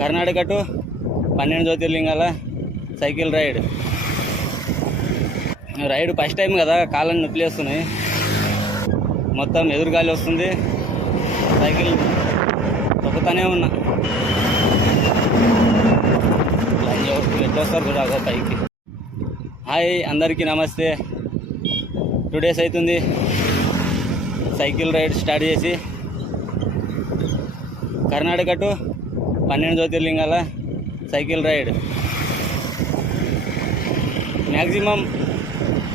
Karnataka to 12 జ్యోతిర్లింగాల cycle ride first time కదా, కాళ్ళని నొప్పి వేస్తున్నాయి. మొత్తం ఎదురుగాలి వస్తుంది, సైకిల్ తొక్కుతానే ఉన్నా. ఎట్లా వస్తారు కూడా పైకి. హాయ్ అందరికీ నమస్తే. 2 days అవుతుంది సైకిల్ రైడ్ స్టార్ట్ చేసి. కర్ణాటక టు 12 జ్యోతిర్లింగాల సైకిల్ రైడ్. మ్యాక్సిమం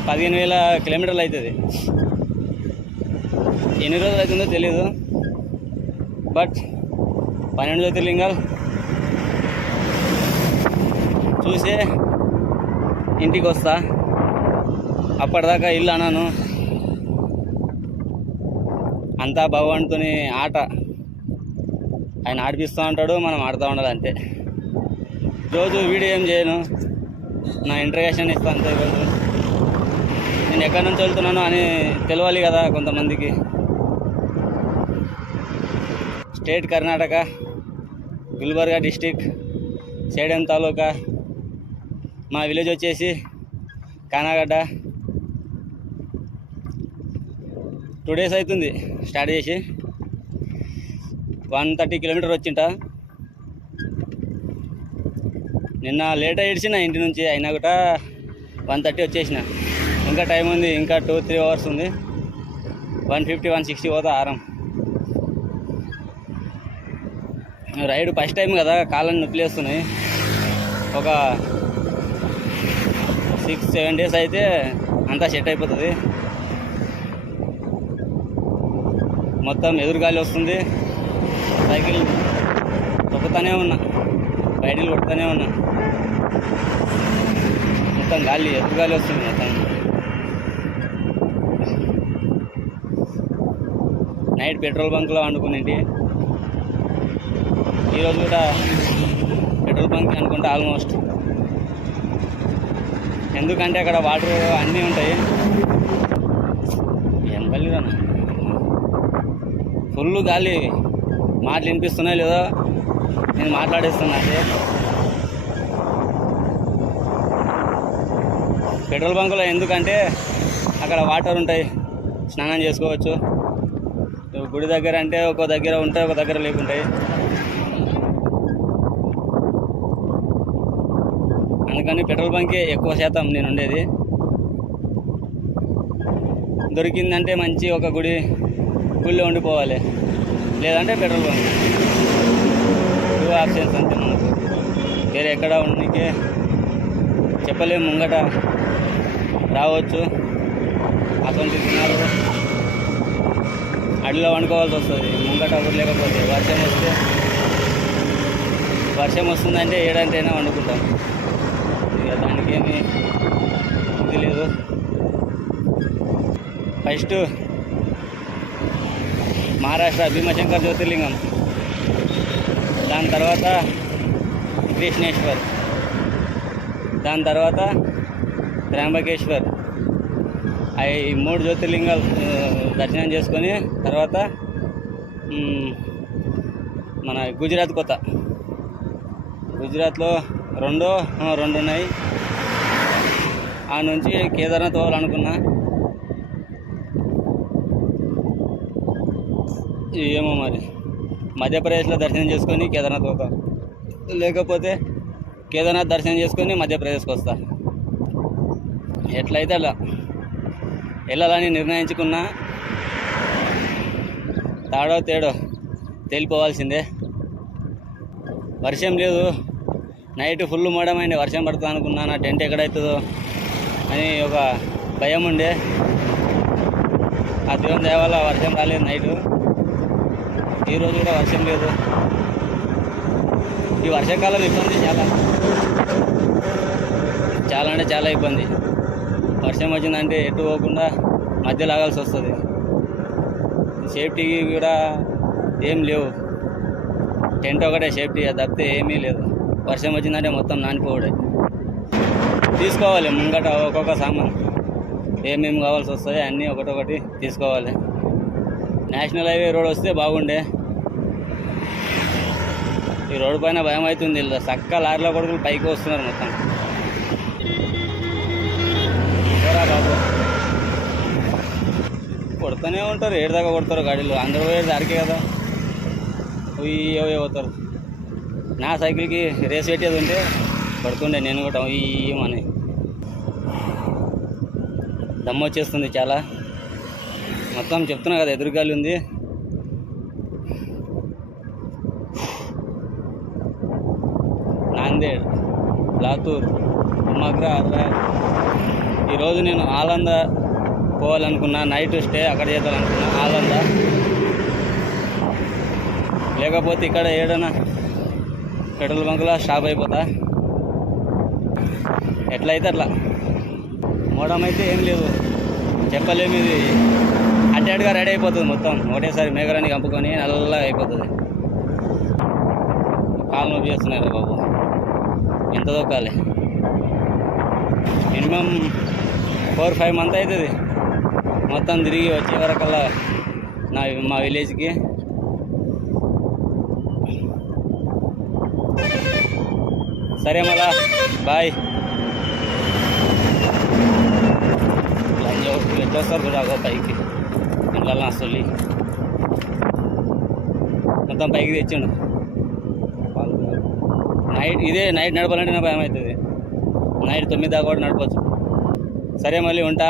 15,000 కిలోమీటర్లు అవుతుంది. ఎన్ని రోజులు అవుతుందో తెలీదు, బట్ 12 జ్యోతిర్లింగాలు చూసే ఇంటికి వస్తా. అప్పటిదాకా ఇల్లు అన్నాను. అంతా భగవంతుని ఆట. ఆయన ఆడిపిస్తూ ఉంటాడు, మనం ఆడుతూ ఉండాలి అంతే. రోజు వీడియో ఏం చేయను, నా ఇంట్రడక్షన్ ఇస్తాను అంతే. ఈరోజు నేను ఎక్కడి నుంచి వెళ్తున్నాను అని తెలియాలి కదా కొంతమందికి. స్టేట్ కర్ణాటక, గుల్బర్గా డిస్టిక్, సేడెం తాలూకా. మా విలేజ్ వచ్చేసి కానాగడ్డ. 2 days అవుతుంది స్టార్ట్ చేసి. 130 కిలోమీటర్ వచ్చింట. నిన్న లేట్ అయ్యిడిచిన ఇంటి నుంచి, అయినా కూడా 130 వచ్చేసిన. ఇంకా టైం ఉంది, ఇంకా 2-3 hours ఉంది. 150-160 పోతా ఆరం. రైడ్ ఫస్ట్ టైం కదా, కాళ్ళని నొప్పి వేస్తున్నాయి. ఒక 6-7 days అయితే అంతా సెట్ అయిపోతుంది. మొత్తం ఎదురుగాలి వస్తుంది, సైకిల్ తొక్కుతానే ఉన్నా, బయటలు కొడుతూనే ఉన్నా. మొత్తం ఎదురుగాలి వస్తుంది మొత్తం. నైట్ పెట్రోల్ బంక్లో వండుకునేంటి. ఈరోజు కూడా పెట్రోల్ బంక్ అనుకుంటా ఆల్మోస్ట్. ఎందుకంటే అక్కడ వాటర్ అన్నీ ఉంటాయి. ఏం కలిరా ఫుల్ గాలి. మాటలు వినిపిస్తున్నాయి లేదో, నేను మాట్లాడేస్తున్నా. అదే పెట్రోల్ బంకులో ఎందుకంటే అక్కడ వాటర్ ఉంటాయి, స్నానం చేసుకోవచ్చు. గుడి దగ్గర అంటే ఒక దగ్గర ఉంటాయి, ఒక దగ్గర లేకుంటాయి. అందుకని పెట్రోల్ బంకే ఎక్కువ శాతం నేను ఉండేది. దొరికిందంటే మంచి ఒక గుడిలో ఉండిపోవాలి, లేదంటే పెట్రోల్ బంక్. 2 ఆప్షన్స్ అంతే మనకు. వేరే ఎక్కడ ఉండకే చెప్పలేము. ముంగట రావచ్చు, అసలు తిన్నారు అడిలో వండుకోవాల్సి వస్తుంది. ముంగట ఊరు లేకపోతే వర్షం వస్తుందంటే ఏడంటైనా వండుకుంటాం. ఇక దానికి ఏమి ఇది లేదు. ఫస్ట్ మహారాష్ట్ర భీమశంకర్ జ్యోతిర్లింగం, దాని తర్వాత కృష్ణేశ్వర్, దాని తర్వాత త్రయంబకేశ్వర్. అవి 3 జ్యోతిర్లింగాలు దర్శనం చేసుకొని తర్వాత మన గుజరాత్ కొత్త. గుజరాత్లో 2 ఉన్నాయి. ఆ నుంచి కేదార్నాథ్ పోవాలనుకున్నా. ఏమో మరి మధ్యప్రదేశ్లో దర్శనం చేసుకొని కేదార్నాథ్ పోతా, లేకపోతే కేదార్నాథ్ దర్శనం చేసుకొని మధ్యప్రదేశ్కి వస్తా. ఎట్లయితే అలా వెళ్ళాలని నిర్ణయించుకున్నా. తాడో తేడో తేలిపోవాల్సిందే. వర్షం లేదు, నైట్ ఫుల్ మోడమైంది. వర్షం పడుతుంది అనుకున్నా, నా టెంట్ ఎక్కడవుతుందో అని ఒక భయం ఉండే. ఆ దేవుని దయ వల్ల వర్షం రాలేదు నైటు. ఈరోజు కూడా వర్షం లేదు. ఈ వర్షాకాలం ఇబ్బంది చాలా అంటే చాలా ఇబ్బంది. వర్షం వచ్చిందంటే ఎటు పోకుండా మధ్య లాగాల్సి వస్తుంది. సేఫ్టీకి కూడా ఏం లేవు. టెంట్ ఒకటే సేఫ్టీ, తప్పితే ఏమీ లేదు. వర్షం వచ్చిందంటే మొత్తం నానిపోవడే. తీసుకోవాలి ముంగట ఒక్కొక్క సామాన్, ఏమేమి కావాల్సి వస్తాయి అన్నీ ఒకటొకటి తీసుకోవాలి. నేషనల్ హైవే రోడ్ వస్తే బాగుండే. ఈ రోడ్డు పైన భయం అవుతుంది. చక్క లారీలో కొడుకులు పైకి వస్తున్నారు మొత్తం. పోరా బాబు, కొడుతూనే ఉంటారు. ఏడు దాకా కొడతారు గాడీలు. అందరూ పోయేది అరికే కదా, పోతారు. నా సైకిల్కి రేస్ పెట్టేది ఉంటే పడుతుండే నేను కూడా అని. దమ్ము వచ్చేస్తుంది చాలా. మొత్తం చెప్తున్నా కదా, ఎదురుగాలి ఉంది. నాందేడ్, లాతూర్, ఉమ్మగ్రా, అర్రాయల్. ఈరోజు నేను ఆలంద పోవాలనుకున్నా. నైట్ స్టే అక్కడ చేద్దామనుకున్నా ఆలంద. లేకపోతే ఇక్కడ ఏడన్నా పెట్రోల్ బంకులో స్టాప్ అయిపోతా. ఎట్లయితే అట్లా. మోడం అయితే ఏం లేదు, చెప్పలేము. ఇది అడ్డాడుగా రెడీ అయిపోతుంది మొత్తం. ఒకటేసారి మేఘరాన్ని కంపుకొని నల్లగా అయిపోతుంది. కాలు నొప్పి చేస్తున్నాయి రా బాబు, ఎంత దొక్కాలి. మినిమం 4-5 మంత్ అవుతుంది మొత్తం తిరిగి వచ్చే వరకల్లా మా విలేజ్కి. సరే మళ్ళా బాయ్. ఎట్లా వస్తారు రాగో పైకి, ఇంట్లో అసలు మొత్తం పైకి తెచ్చిండు. నైట్ నడపాలంటే నా భయం అవుతుంది. నైట్ 9 దాకా కూడా నడపచ్చు. సరే మళ్ళీ ఉంటా.